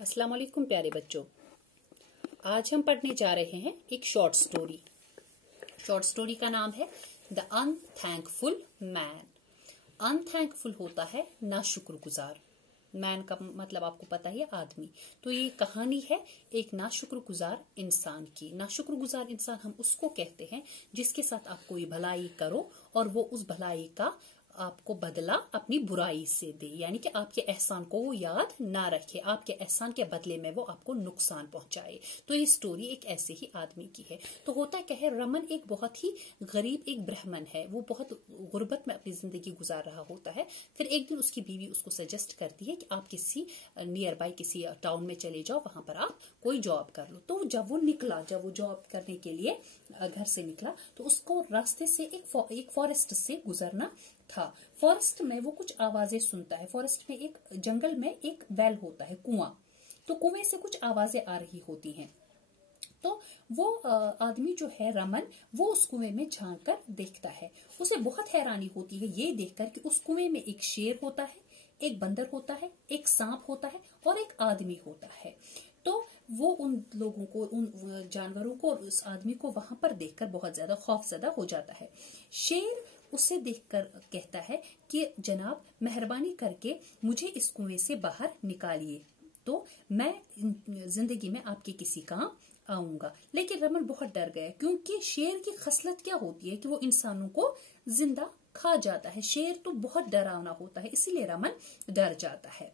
अस्सलाम वालेकुम प्यारे बच्चों। आज हम पढ़ने जा रहे हैं एक शॉर्ट स्टोरी। शॉर्ट स्टोरी का नाम है द अनथैंकफुल मैन। अनथैंकफुल होता है नाशुक्रगुजार। मैन का मतलब आपको पता ही है, आदमी। तो ये कहानी है एक नाशुक्रगुजार इंसान की। नाशुक्रगुजार इंसान हम उसको कहते हैं जिसके साथ आप कोई भलाई करो और वो उस भलाई का आपको बदला अपनी बुराई से दे, यानी कि आपके एहसान को वो याद ना रखे, आपके एहसान के बदले में वो आपको नुकसान पहुंचाए। तो ये स्टोरी एक ऐसे ही आदमी की है। तो होता क्या है, रमन एक बहुत ही गरीब एक ब्राह्मण है। वो बहुत गुर्बत में अपनी जिंदगी गुजार रहा होता है। फिर एक दिन उसकी बीवी उसको सजेस्ट करती है कि आप किसी नियर बाय किसी टाउन में चले जाओ, वहां पर आप कोई जॉब कर लो। तो जब वो जॉब करने के लिए घर से निकला तो उसको रास्ते से एक फॉरेस्ट से गुजरना था। फॉरेस्ट में वो कुछ आवाजें सुनता है। फॉरेस्ट में एक जंगल में एक वेल होता है, कुआं। तो कुएं से कुछ आवाजें आ रही होती हैं। तो वो आदमी जो है रमन, वो उस कुएं में झांक कर देखता है। उसे बहुत हैरानी होती है ये देखकर कि उस कुएं में एक शेर होता है, एक बंदर होता है, एक सांप होता है और एक आदमी होता है। तो वो उन लोगों को, उन जानवरों को और उस आदमी को वहां पर देखकर बहुत ज्यादा खौफजदा हो जाता है। शेर उसे देखकर कहता है कि जनाब, मेहरबानी करके मुझे इस कुएं से बाहर निकालिए, तो मैं जिंदगी में आपके किसी काम आऊंगा। लेकिन रमन बहुत डर गया, क्योंकि शेर की खसलत क्या होती है कि वो इंसानों को जिंदा खा जाता है। शेर तो बहुत डरावना होता है, इसीलिए रमन डर जाता है।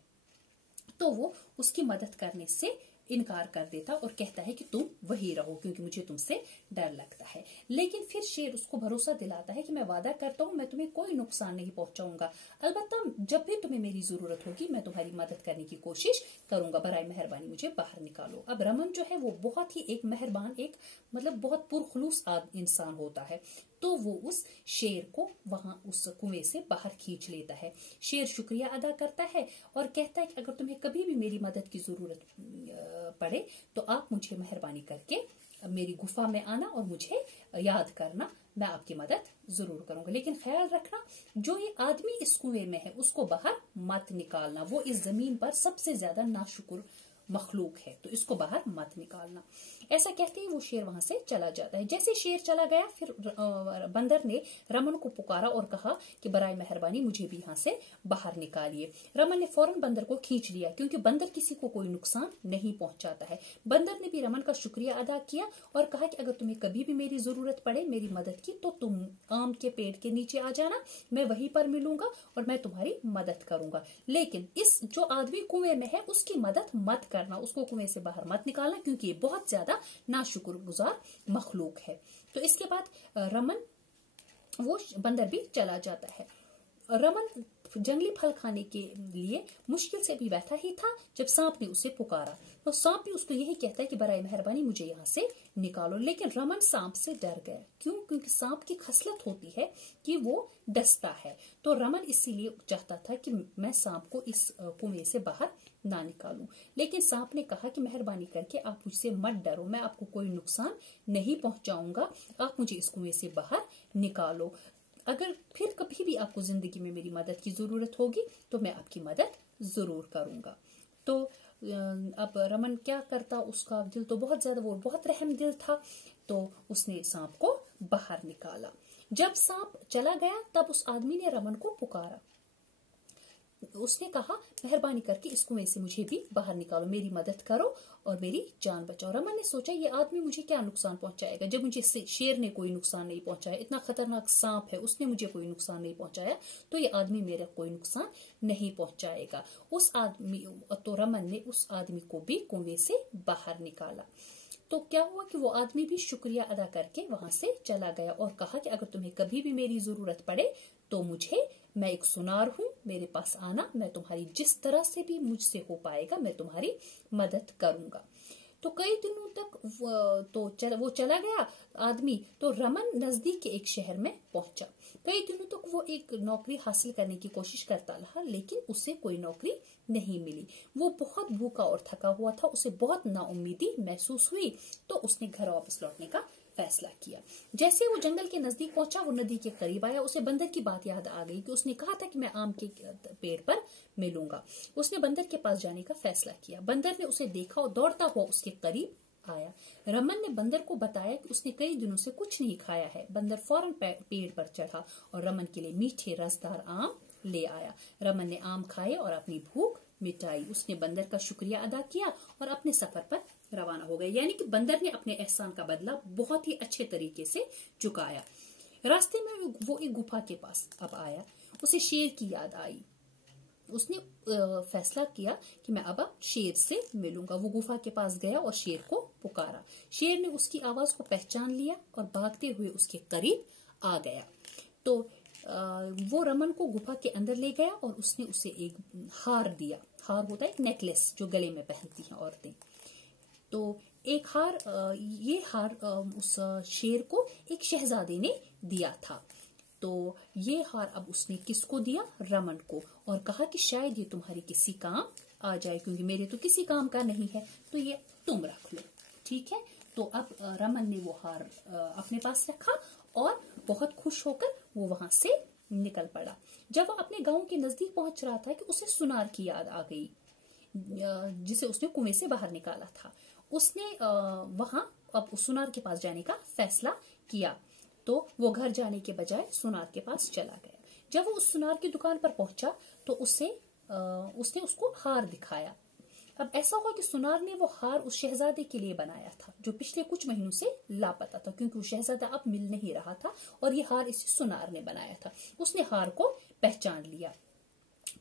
तो वो उसकी मदद करने से इनकार कर देता और कहता है कि तुम वही रहो, क्योंकि मुझे तुमसे डर लगता है। लेकिन फिर शेर उसको भरोसा दिलाता है कि मैं वादा करता हूँ, मैं तुम्हें कोई नुकसान नहीं पहुंचाऊंगा। अलबत्ता जब भी तुम्हें मेरी जरूरत होगी मैं तुम्हारी मदद करने की कोशिश करूंगा। बराए मेहरबानी मुझे बाहर निकालो। अब रमन जो है वो बहुत ही एक मेहरबान, एक मतलब बहुत पुरखलूस इंसान होता है। तो वो उस शेर को वहां उस कुएं से बाहर खींच लेता है। शेर शुक्रिया अदा करता है और कहता है कि अगर तुम्हें कभी भी मेरी मदद की जरूरत पड़े तो आप मुझे मेहरबानी करके मेरी गुफा में आना और मुझे याद करना, मैं आपकी मदद जरूर करूंगा। लेकिन ख्याल रखना, जो ये आदमी इस कुएं में है उसको बाहर मत निकालना। वो इस जमीन पर सबसे ज्यादा नाशुक्र मखलूक है, तो इसको बाहर मत निकालना। ऐसा कहते ही वो शेर वहां से चला जाता है। जैसे शेर चला गया, फिर बंदर ने रमन को पुकारा और कहा कि बराए मेहरबानी मुझे भी यहाँ से बाहर निकालिए। रमन ने फौरन बंदर को खींच लिया, क्योंकि बंदर किसी को कोई नुकसान नहीं पहुंचाता है। बंदर ने भी रमन का शुक्रिया अदा किया और कहा कि अगर तुम्हें कभी भी मेरी जरूरत पड़े, मेरी मदद की, तो तुम आम के पेड़ के नीचे आ जाना, मैं वहीं पर मिलूंगा और मैं तुम्हारी मदद करूंगा। लेकिन इस जो आदमी कुएं में है उसकी मदद मत करना, उसको कुएं से बाहर मत निकालना, क्योंकि ये बहुत ज्यादा नाशुक्रगुजार मखलूक है। तो इसके बाद रमन, वो बंदर भी चला जाता है। रमन जंगली फल खाने के लिए मुश्किल से भी बैठा ही था जब सांप ने उसे पुकारा। तो सांप भी उसको यही कहता है कि बराए मेहरबानी मुझे यहाँ से निकालो। लेकिन रमन सांप से डर गया। क्यों? क्योंकि सांप की खसलत होती है कि वो डसता है। तो रमन इसीलिए चाहता था कि मैं सांप को इस कुएं से बाहर ना निकालूं। लेकिन सांप ने कहा कि मेहरबानी करके आप मुझसे मत डरो, मैं आपको कोई नुकसान नहीं पहुंचाऊंगा, आप मुझे इस कुएं से बाहर निकालो। अगर फिर कभी भी आपको जिंदगी में मेरी मदद की जरूरत होगी तो मैं आपकी मदद जरूर करूंगा। तो अब रमन क्या करता, उसका दिल तो बहुत ज्यादा, वो बहुत रहम दिल था, तो उसने सांप को बाहर निकाला। जब सांप चला गया तब उस आदमी ने रमन को पुकारा। उसने कहा मेहरबानी करके इस कुएं से मुझे भी बाहर निकालो, मेरी मदद करो और मेरी जान बचाओ। रमन ने सोचा ये आदमी मुझे क्या नुकसान पहुंचाएगा, जब मुझे शेर ने कोई नुकसान नहीं पहुंचाया, इतना खतरनाक सांप है उसने मुझे कोई नुकसान नहीं पहुंचाया, तो ये आदमी मेरा कोई नुकसान नहीं पहुंचाएगा। तो रमन ने उस आदमी को भी कुएं से बाहर निकाला। तो क्या हुआ कि वो आदमी भी शुक्रिया अदा करके वहां से चला गया और कहा कि अगर तुम्हें कभी भी मेरी जरूरत पड़े तो मैं एक सुनार हूँ, मेरे पास आना, मैं तुम्हारी जिस तरह से भी मुझसे हो पाएगा मैं तुम्हारी मदद करूंगा। तो कई दिनों तक वो चला गया आदमी। तो रमन नजदीक के एक शहर में पहुंचा। कई दिनों तक वो एक नौकरी हासिल करने की कोशिश करता रहा, लेकिन उसे कोई नौकरी नहीं मिली। वो बहुत भूखा और थका हुआ था, उसे बहुत नाउम्मीदी महसूस हुई। तो उसने घर वापस लौटने का फैसला किया। जैसे वो जंगल के नजदीक पहुंचा, वो नदी के करीब आया, उसे बंदर की बात याद आ गई कि उसने कहा था कि मैं आम के पेड़ पर मिलूंगा। उसने बंदर के पास जाने का फैसला किया। बंदर ने उसे देखा और दौड़ता हुआ उसके करीब आया। रमन ने बंदर को बताया कि उसने कई दिनों से कुछ नहीं खाया है। बंदर फौरन पेड़ पर चढ़ा और रमन के लिए मीठे रसदार आम ले आया। रमन ने आम खाए और अपनी भूख मिटाई। उसने बंदर का शुक्रिया अदा किया और अपने सफर पर रवाना हो गए। यानी कि बंदर ने अपने एहसान का बदला बहुत ही अच्छे तरीके से चुकाया। रास्ते में वो एक गुफा के पास अब आया। उसे शेर की याद आई। उसने फैसला किया कि मैं अब शेर से मिलूंगा। वो गुफा के पास गया और शेर को पुकारा। शेर ने उसकी आवाज को पहचान लिया और भागते हुए उसके करीब आ गया। तो वो रमन को गुफा के अंदर ले गया और उसने उसे एक हार दिया। हार होता है एक नेकलेस जो गले में पहनती हैं औरतें। तो एक हार, ये हार उस शेर को एक शहजादे ने दिया था। तो ये हार अब उसने किसको दिया? रमन को, और कहा कि शायद ये तुम्हारी किसी काम आ जाए, क्योंकि मेरे तो किसी काम का नहीं है, तो ये तुम रख लो। ठीक है। तो अब रमन ने वो हार अपने पास रखा और बहुत खुश होकर वो वहां से निकल पड़ा। जब वो अपने गांव के नजदीक पहुंच रहा था कि उसे सुनार की याद आ गई, जिसे उसने कुएं से बाहर निकाला था। उसने वहां अब उस सुनार के पास जाने का फैसला किया। तो वो घर जाने के बजाय सुनार के पास चला गया। जब वो उस सुनार की दुकान पर पहुंचा तो उसने उसको हार दिखाया। अब ऐसा हुआ कि सुनार ने वो हार उस शहजादे के लिए बनाया था जो पिछले कुछ महीनों से लापता था, क्योंकि वो शहजादा अब मिल नहीं रहा था और ये हार इसी सुनार ने बनाया था। उसने हार को पहचान लिया।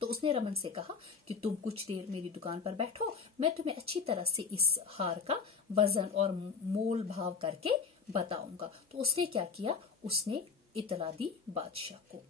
तो उसने रमन से कहा कि तुम कुछ देर मेरी दुकान पर बैठो, मैं तुम्हें अच्छी तरह से इस हार का वजन और मोल भाव करके बताऊंगा। तो उसने क्या किया? उसने इतला दी बादशाह को।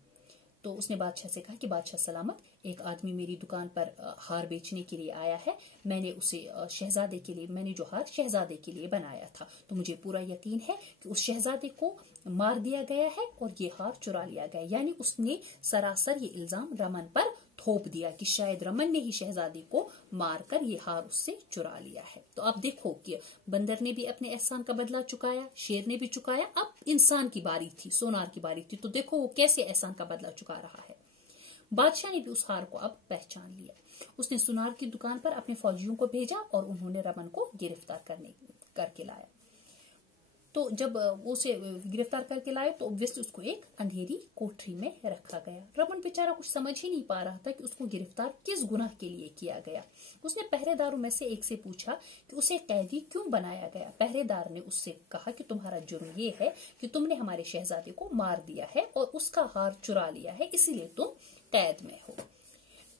तो उसने बादशाह से कहा कि बादशाह सलामत, एक आदमी मेरी दुकान पर हार बेचने के लिए आया है। मैंने उसे शहजादे के लिए, मैंने जो हार शहजादे के लिए बनाया था, तो मुझे पूरा यकीन है कि उस शहजादे को मार दिया गया है और ये हार चुरा लिया गया। यानी उसने सरासर ये इल्जाम रमन पर थोप दिया कि शायद रमन ने ही शहजादी को मारकर ये हार उससे चुरा लिया है। तो अब देखो कि बंदर ने भी अपने एहसान का बदला चुकाया, शेर ने भी चुकाया, अब इंसान की बारी थी, सोनार की बारी थी। तो देखो वो कैसे एहसान का बदला चुका रहा है। बादशाह ने भी उस हार को अब पहचान लिया। उसने सुनार की दुकान पर अपने फौजियों को भेजा और उन्होंने रमन को गिरफ्तार करके लाया। तो जब उसे गिरफ्तार करके लाए तो ऑब्वियसली उसको एक अंधेरी कोठरी में रखा गया। रमन बेचारा कुछ समझ ही नहीं पा रहा था कि उसको गिरफ्तार किस गुनाह के लिए किया गया। उसने पहरेदारों में से एक से पूछा कि उसे कैदी क्यों बनाया गया। पहरेदार ने उससे कहा कि तुम्हारा जुर्म ये है कि तुमने हमारे शहजादे को मार दिया है और उसका हार चुरा लिया है, इसीलिए तुम कैद में हो।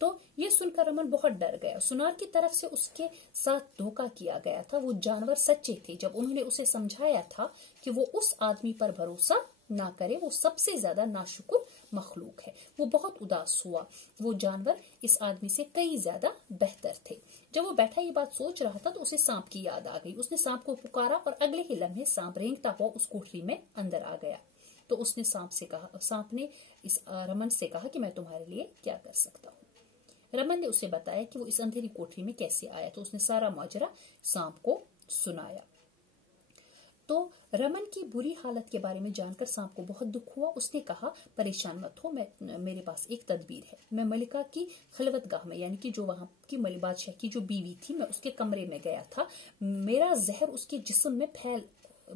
तो ये सुनकर रमन बहुत डर गया। सुनार की तरफ से उसके साथ धोखा किया गया था। वो जानवर सच्चे थे। जब उन्होंने उसे समझाया था कि वो उस आदमी पर भरोसा ना करे, वो सबसे ज्यादा नाशुक्र मखलूक है, वो बहुत उदास हुआ। वो जानवर इस आदमी से कई ज्यादा बेहतर थे। जब वो बैठा ये बात सोच रहा था तो उसे सांप की याद आ गई। उसने सांप को पुकारा और अगले ही लम्हे सांप रेंगता हुआ उस कोठरी में अंदर आ गया। तो उसने सांप ने इस रमन से कहा कि मैं तुम्हारे लिए क्या कर सकता हूँ। रमन ने उसे बताया कि वो इस अंधेरी कोठरी में कैसे आया। तो उसने सारा माजरा सांप को सुनाया। तो रमन की बुरी हालत के बारे में जानकर सांप को बहुत दुख हुआ। उसने कहा परेशान मत हो, मेरे पास एक तदबीर है। मैं मलिका की खलवतगाह में, यानी कि जो वहां की बादशाह की जो बीवी थी, मैं उसके कमरे में गया था। मेरा जहर उसके जिस्म में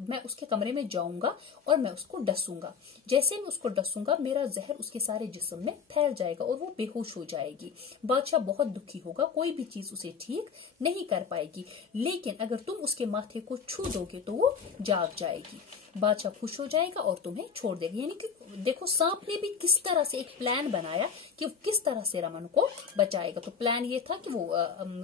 मैं उसके कमरे में जाऊंगा और मैं उसको डसूंगा। जैसे मैं उसको डसूंगा मेरा जहर उसके सारे जिस्म में फैल जाएगा और वो बेहोश हो जाएगी। बादशाह बहुत दुखी होगा, कोई भी चीज उसे ठीक नहीं कर पाएगी, लेकिन अगर तुम उसके माथे को छू दोगे तो वो जाग जाएगी। बादशाह खुश हो जाएगा और तुम्हें छोड़ देगा। यानी कि देखो सांप ने भी किस तरह से एक प्लान बनाया कि किस तरह से रमन को बचाएगा। तो प्लान ये था कि वो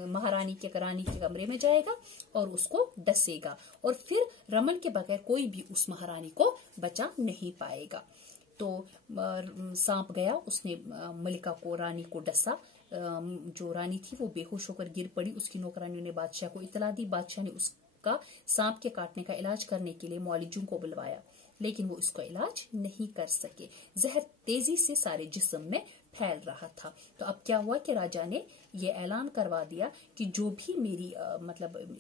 महारानी के कमरे में जाएगा और उसको डसेगा और फिर रमन के बगैर कोई भी उस महारानी को बचा नहीं पाएगा। तो सांप गया, उसने मलिका को, रानी को डसा। जो रानी थी वो बेहोश होकर गिर पड़ी। उसकी नौकरानियों ने बादशाह को इतला दी। बादशाह ने उसका सांप के काटने का इलाज करने के लिए मौलिजों को बुलवाया, लेकिन वो इसका इलाज नहीं कर सके। जहर तेजी से सारे जिस्म में फैल रहा था। तो अब क्या हुआ कि राजा ने ये ऐलान करवा दिया कि जो भी मेरी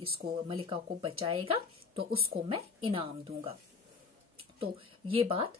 इसको मलिका को बचाएगा तो उसको मैं इनाम दूंगा। तो ये बात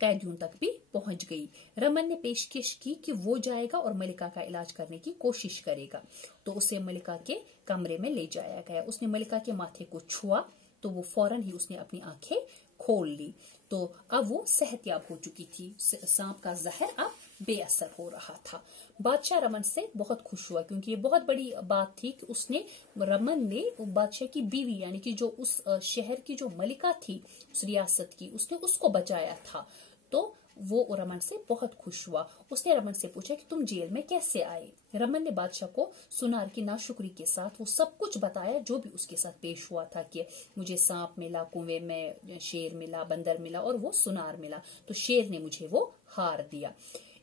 कैदियों तक भी पहुंच गई। रमन ने पेशकश की कि वो जाएगा और मलिका का इलाज करने की कोशिश करेगा। तो उसे मलिका के कमरे में ले जाया गया। उसने मलिका के माथे को छुआ तो वो फौरन ही उसने अपनी आंखें खोल ली। तो अब वो सेहतयाब हो चुकी थी। सांप का जहर अब बेअसर हो रहा था। बादशाह रमन से बहुत खुश हुआ, क्योंकि ये बहुत बड़ी बात थी कि रमन ने बादशाह की बीवी यानी कि जो उस शहर की जो मलिका थी, उस रियासत की, उसने उसको बचाया था। तो वो रमन से बहुत खुश हुआ। उसने रमन से पूछा कि तुम जेल में कैसे आए। रमन ने बादशाह को सुनार की नाशुक्री के साथ वो सब कुछ बताया जो भी उसके साथ पेश हुआ था, कि मुझे सांप मिला, कुएं में शेर मिला, बंदर मिला और वो सुनार मिला, तो शेर ने मुझे वो हार दिया।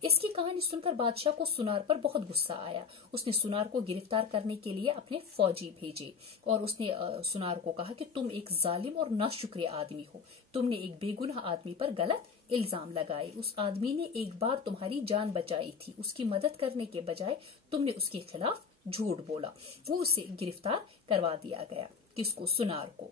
इसकी कहानी सुनकर बादशाह को सुनार पर बहुत गुस्सा आया। उसने सुनार को गिरफ्तार करने के लिए अपने फौजी भेजे और उसने सुनार को कहा कि तुम एक जालिम और नाशुक्र आदमी हो। तुमने एक बेगुनाह आदमी पर गलत इल्जाम लगाए। उस आदमी ने एक बार तुम्हारी जान बचाई थी। उसकी मदद करने के बजाय तुमने उसके खिलाफ झूठ बोला। वो उसे गिरफ्तार करवा दिया गया। किसको? सुनार को।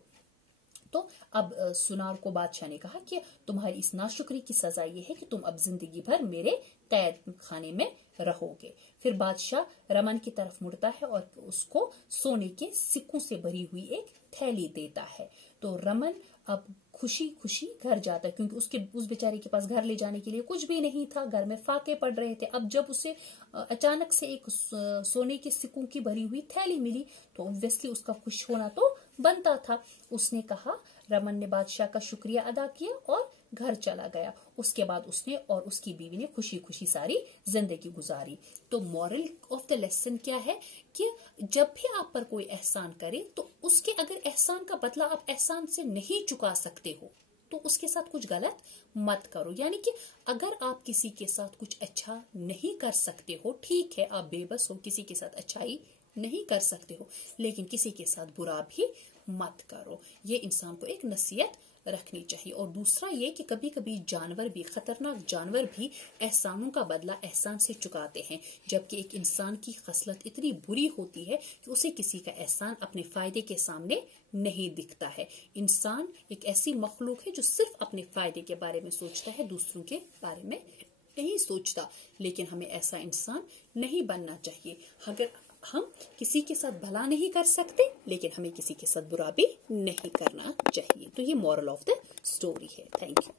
तो अब सुनार को बादशाह ने कहा कि तुम्हारी इस नाशुक्री की सजा ये है कि तुम अब जिंदगी भर मेरे कैद खाने में रहोगे। फिर बादशाह रमन की तरफ मुड़ता है और उसको सोने के सिक्कों से भरी हुई एक थैली देता है। तो रमन अब खुशी खुशी घर जाता है, क्योंकि उस बेचारे के पास घर ले जाने के लिए कुछ भी नहीं था। घर में फाके पड़ रहे थे। अब जब उसे अचानक से एक सोने के सिक्कों की भरी हुई थैली मिली तो ऑब्वियसली उसका खुश होना तो बनता था। उसने कहा, रमन ने बादशाह का शुक्रिया अदा किया और घर चला गया। उसके बाद उसने और उसकी बीवी ने खुशी खुशी सारी जिंदगी गुजारी। तो मॉरल ऑफ द लेसन क्या है कि जब भी आप पर कोई एहसान करे तो उसके अगर एहसान का बदला आप एहसान से नहीं चुका सकते हो तो उसके साथ कुछ गलत मत करो। यानी कि अगर आप किसी के साथ कुछ अच्छा नहीं कर सकते हो, ठीक है आप बेबस हो, किसी के साथ अच्छाई नहीं कर सकते हो, लेकिन किसी के साथ बुरा भी मत करो। ये इंसान को एक नसीहत रखनी चाहिए। और दूसरा ये कि कभी कभी जानवर भी, खतरनाक जानवर भी एहसानों का बदला एहसान से चुकाते हैं, जबकि एक इंसान की खसलत इतनी बुरी होती है कि उसे किसी का एहसान अपने फायदे के सामने नहीं दिखता है। इंसान एक ऐसी मखलूक है जो सिर्फ अपने फायदे के बारे में सोचता है, दूसरों के बारे में नहीं सोचता। लेकिन हमें ऐसा इंसान नहीं बनना चाहिए। अगर हम किसी के साथ भला नहीं कर सकते, लेकिन हमें किसी के साथ बुरा भी नहीं करना चाहिए। तो ये मॉरल ऑफ द स्टोरी है। Thank you.